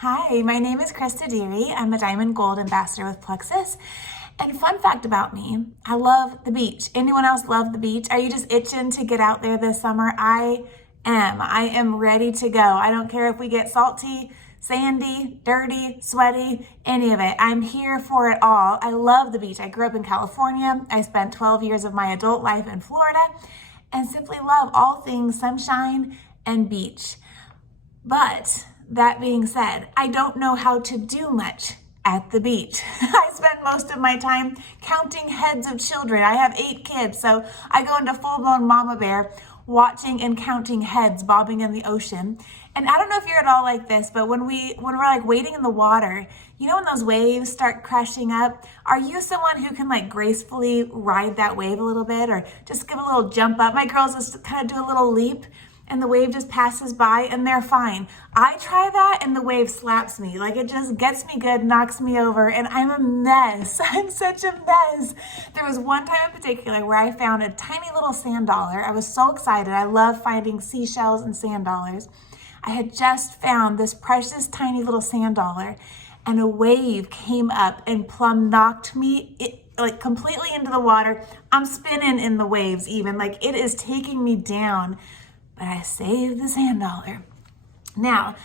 Hi, my name is Theyre. I'm a Diamond Gold Ambassador with Plexus. And fun fact about me, I love the beach. Anyone else love the beach? Are you just itching to get out there this summer? I am. I am ready to go. I don't care if we get salty, sandy, dirty, sweaty, any of it. I'm here for it all. I love the beach. I grew up in California. I spent 12 years of my adult life in Florida and simply love all things sunshine and beach. But that being said, I don't know how to do much at the beach. I spend most of my time counting heads of children. I have 8 kids, so I go into full-blown mama bear watching and counting heads bobbing in the ocean. And I don't know if you're at all like this, but when we're like wading in the water, you know when those waves start crashing up, are you someone who can like gracefully ride that wave a little bit or just give a little jump up? My girls just kind of do a little leap and the wave just passes by and they're fine. I try that and the wave slaps me. Like it just gets me good, knocks me over, and I'm a mess. I'm such a mess. There was one time in particular where I found a tiny little sand dollar. I was so excited. I love finding seashells and sand dollars. I had just found this precious tiny little sand dollar and a wave came up and plumb knocked me like completely into the water. I'm spinning in the waves even, like it is taking me down. But I saved the sand dollar. Now,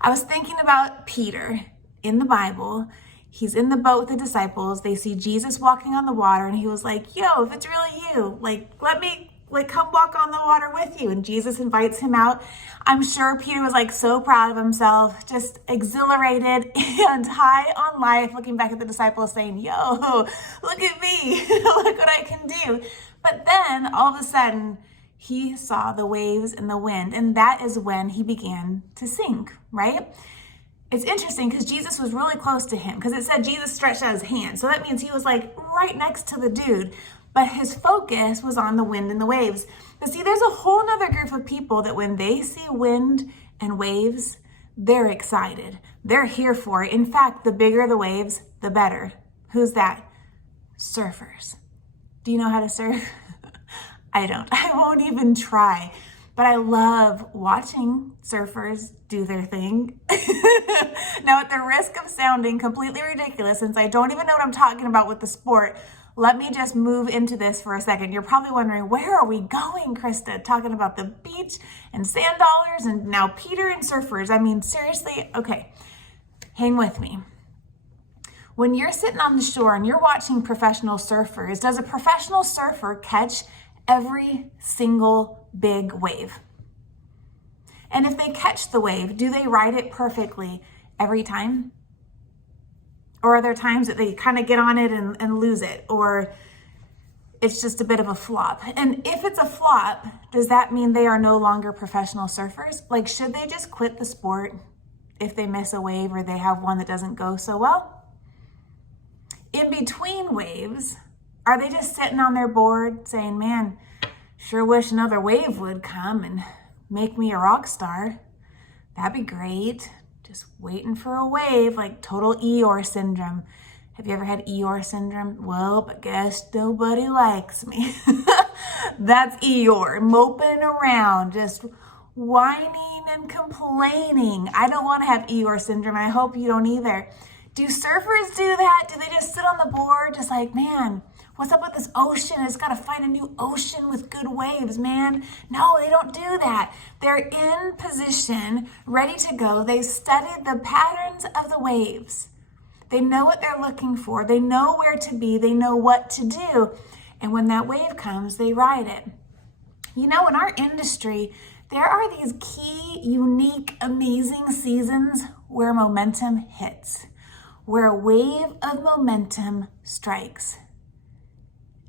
I was thinking about Peter in the Bible. He's in the boat with the disciples. They see Jesus walking on the water and he was like, yo, if it's really you, like, let me come walk on the water with you. And Jesus invites him out. I'm sure Peter was like so proud of himself, just exhilarated and high on life, looking back at the disciples saying, yo, look at me, look what I can do. But then all of a sudden, he saw the waves and the wind, and that is when he began to sink, right? It's interesting because Jesus was really close to him because it said Jesus stretched out his hand. So that means he was like right next to the dude, but his focus was on the wind and the waves. But see, there's a whole nother group of people that when they see wind and waves, they're excited. They're here for it. In fact, the bigger the waves, the better. Who's that? Surfers. Do you know how to surf? I don't. I won't even try. But I love watching surfers do their thing. Now, at the risk of sounding completely ridiculous, since I don't even know what I'm talking about with the sport, let me just move into this for a second. You're probably wondering, where are we going, Krista? Talking about the beach and sand dollars and now Peter and surfers. I mean, seriously? Okay, hang with me. When you're sitting on the shore and you're watching professional surfers, does a professional surfer catch every single big wave? And if they catch the wave, do they ride it perfectly every time? Or are there times that they kind of get on it and lose it? Or it's just a bit of a flop? And if it's a flop, does that mean they are no longer professional surfers? Like, should they just quit the sport if they miss a wave or they have one that doesn't go so well? In between waves, are they just sitting on their board saying, man, sure wish another wave would come and make me a rock star. That'd be great. Just waiting for a wave, like total Eeyore syndrome. Have you ever had Eeyore syndrome? Well, but guess nobody likes me. That's Eeyore, moping around, just whining and complaining. I don't want to have Eeyore syndrome. I hope you don't either. Do surfers do that? Do they just sit on the board just like, man, what's up with this ocean? I just got to find a new ocean with good waves, man. No, they don't do that. They're in position, ready to go. They've studied the patterns of the waves. They know what they're looking for. They know where to be. They know what to do. And when that wave comes, they ride it. You know, in our industry, there are these key, unique, amazing seasons where momentum hits, where a wave of momentum strikes.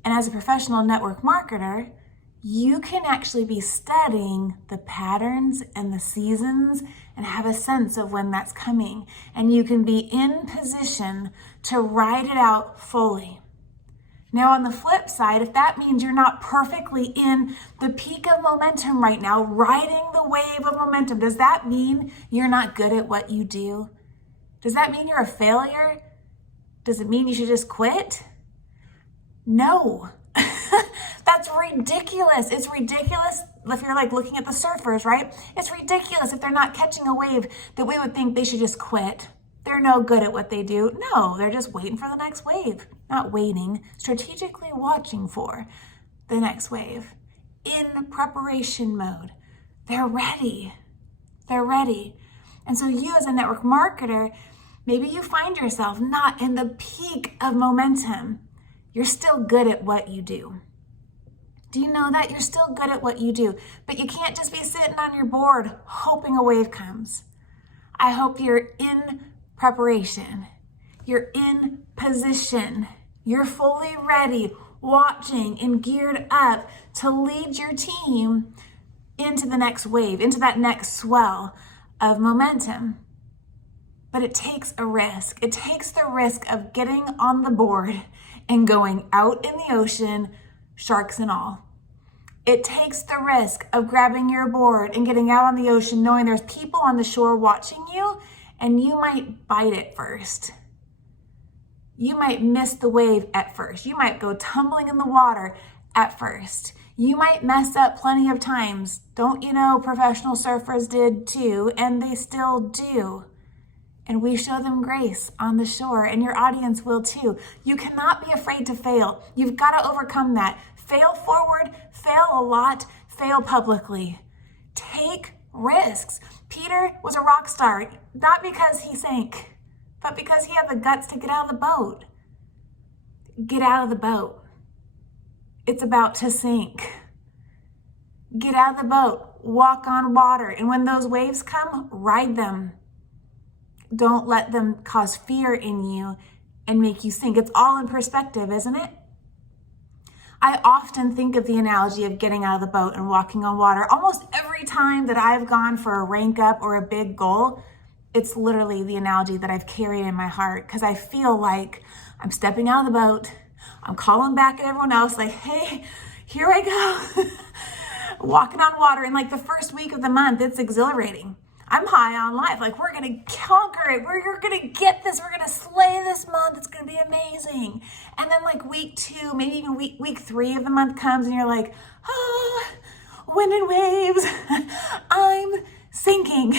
And as a professional network marketer, you can actually be studying the patterns and the seasons and have a sense of when that's coming. And you can be in position to ride it out fully. Now, on the flip side, if that means you're not perfectly in the peak of momentum right now, riding the wave of momentum, does that mean you're not good at what you do? Does that mean you're a failure? Does it mean you should just quit? No. That's ridiculous. It's ridiculous if you're like looking at the surfers, right? It's ridiculous if they're not catching a wave that we would think they should just quit. They're no good at what they do. No, they're just waiting for the next wave. Not waiting, strategically watching for the next wave. In preparation mode. They're ready. They're ready. And so you as a network marketer, maybe you find yourself not in the peak of momentum. You're still good at what you do. Do you know that? You're still good at what you do, but you can't just be sitting on your board hoping a wave comes. I hope you're in preparation. You're in position. You're fully ready, watching and geared up to lead your team into the next wave, into that next swell of momentum. But it takes a risk. It takes the risk of getting on the board and going out in the ocean, sharks and all. It takes the risk of grabbing your board and getting out on the ocean knowing there's people on the shore watching you and you might bite it first. You might miss the wave at first. You might go tumbling in the water at first. You might mess up plenty of times. Don't you know professional surfers did too, and they still do. And we show them grace on the shore, and your audience will too. You cannot be afraid to fail. You've got to overcome that. Fail forward, fail a lot, fail publicly. Take risks. Peter was a rock star, not because he sank, but because he had the guts to get out of the boat. Get out of the boat. It's about to sink. Get out of the boat, walk on water, and when those waves come, ride them. Don't let them cause fear in you and make you sink. It's all in perspective, isn't it? I often think of the analogy of getting out of the boat and walking on water. Almost every time that I've gone for a rank up or a big goal, it's literally the analogy that I've carried in my heart because I feel like I'm stepping out of the boat. I'm calling back at everyone else like, hey, here I go. Walking on water. And like the first week of the month, it's exhilarating. I'm high on life. Like, we're going to conquer it. We're going to get this. We're going to slay this month. It's going to be amazing. And then like week 2, maybe even week 3 of the month comes and you're like, oh, wind and waves. I'm sinking,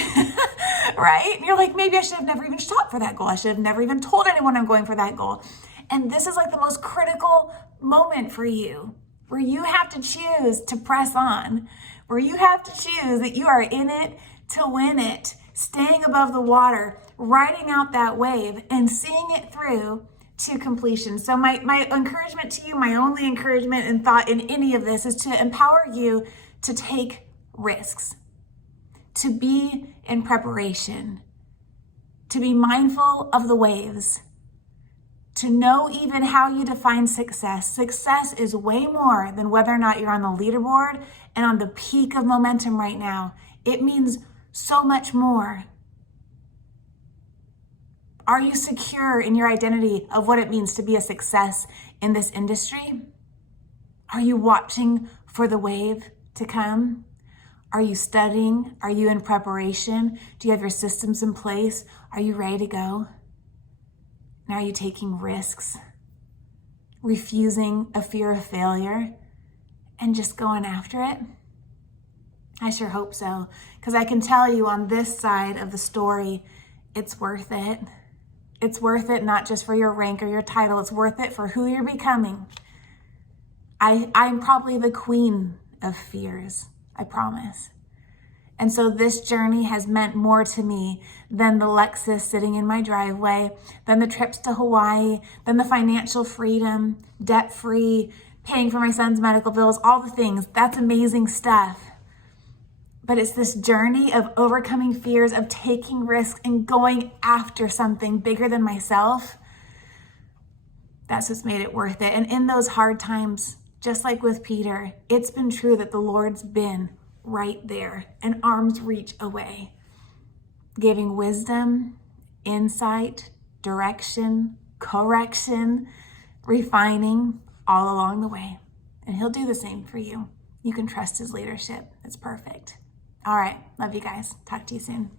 right? And you're like, maybe I should have never even shot for that goal. I should have never even told anyone I'm going for that goal. And this is like the most critical moment for you, where you have to choose to press on, where you have to choose that you are in it to win it, staying above the water, riding out that wave and seeing it through to completion. So my encouragement to you, my only encouragement and thought in any of this is to empower you to take risks, to be in preparation, to be mindful of the waves, to know even how you define success. Success is way more than whether or not you're on the leaderboard and on the peak of momentum right now. It means so much more. Are you secure in your identity of what it means to be a success in this industry? Are you watching for the wave to come? Are you studying? Are you in preparation? Do you have your systems in place? Are you ready to go? And are you taking risks? Refusing a fear of failure and just going after it? I sure hope so, because I can tell you on this side of the story, it's worth it. It's worth it not just for your rank or your title. It's worth it for who you're becoming. I'm probably the queen of fears, I promise. And so this journey has meant more to me than the Lexus sitting in my driveway, than the trips to Hawaii, than the financial freedom, debt-free, paying for my son's medical bills, all the things. That's amazing stuff. But it's this journey of overcoming fears, of taking risks and going after something bigger than myself. That's what's made it worth it. And in those hard times, just like with Peter, it's been true that the Lord's been right there, an arm's reach away, giving wisdom, insight, direction, correction, refining all along the way. And he'll do the same for you. You can trust his leadership. It's perfect. All right. Love you guys. Talk to you soon.